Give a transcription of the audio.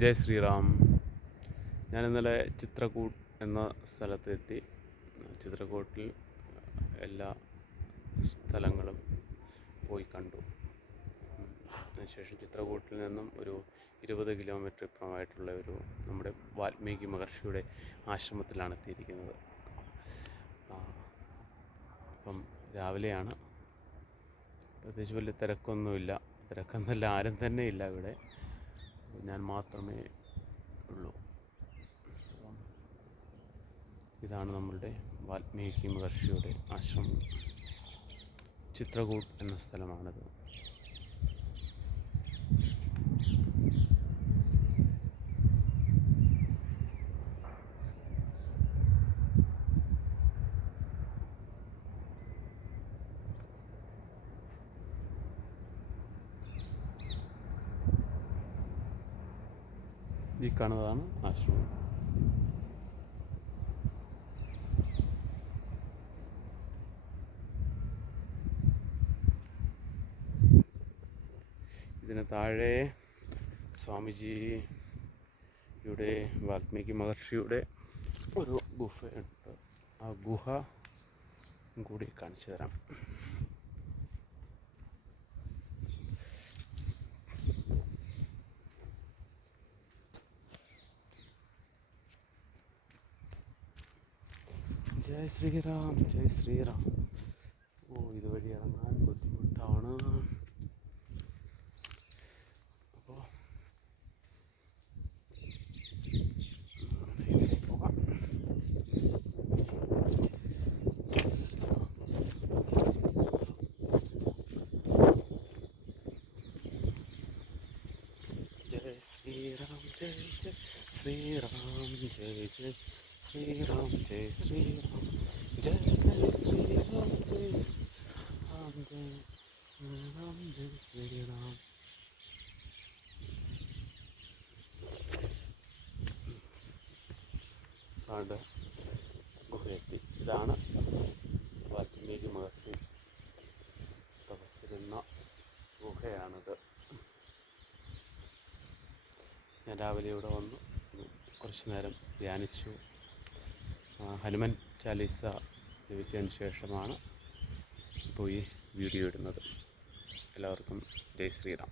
ജയ് ശ്രീറാം. ഞാൻ ഇന്നലെ ചിത്രകൂട്ട് എന്ന സ്ഥലത്തെത്തി. ചിത്രകൂട്ടിൽ എല്ലാ സ്ഥലങ്ങളും പോയി കണ്ടു. അതിനുശേഷം ചിത്രകൂട്ടിൽ നിന്നും ഒരു ഇരുപത് കിലോമീറ്റർ ഇപ്പുറമായിട്ടുള്ള ഒരു നമ്മുടെ വാൽമീകി മഹർഷിയുടെ ആശ്രമത്തിലാണ് എത്തിയിരിക്കുന്നത്. അപ്പം രാവിലെയാണ്. പ്രത്യേകിച്ച് വലിയ തിരക്കൊന്നുമില്ല. തിരക്കെന്നല്ല ആരും തന്നെ ഇല്ല ഇവിടെ. ഞാൻ മാത്രമേ ഉള്ളൂ. ഇതാണ് നമ്മളുടെ വാൽമീകി മഹർഷിയുടെ ആശ്രമം. ചിത്രകൂട് എന്ന സ്ഥലമാണിത്. ഈ കാണുന്നതാണ് ആശ്രമം. ഇതിന് താഴെ സ്വാമിജിയുടെ വാൽമീകി മഹർഷിയുടെ ഒരു ഗുഹയുണ്ട് ആ ഗുഹ കൂടി കാണിച്ചു തരാം ജയ് ശ്രീറാം ജയ് ശ്രീറാം. ഓ ഇതുവഴി ഇറങ്ങാൻ ബുദ്ധിമുട്ടാണ്. അപ്പോൾ പോകാം. ജയ് ശ്രീറാം ജയ് ജയ് ശ്രീറാം ജയ് ജയ് ശ്രീറാം ജയ് ശ്രീറാം ജയ് ജയ് ശ്രീറാം ജയ് ശ്രീറാം ജയ് ശ്രീറാം ജയ് ശ്രീറാം ഗുഹയെത്തി. ഇതാണ് വാൽമീകി മഹർഷി തപസ്സിരുന്ന ഗുഹയാണിത്. ഞാൻ രാവിലെ ഇവിടെ വന്നു. കുറച്ച് നേരം ധ്യാനിച്ചു. ഹനുമാൻ ചാലീസ ജപിച്ചതിന് ശേഷമാണ് ഇപ്പോൾ ഈ വീഡിയോ ഇടുന്നത്. എല്ലാവർക്കും ജയ് ശ്രീറാം.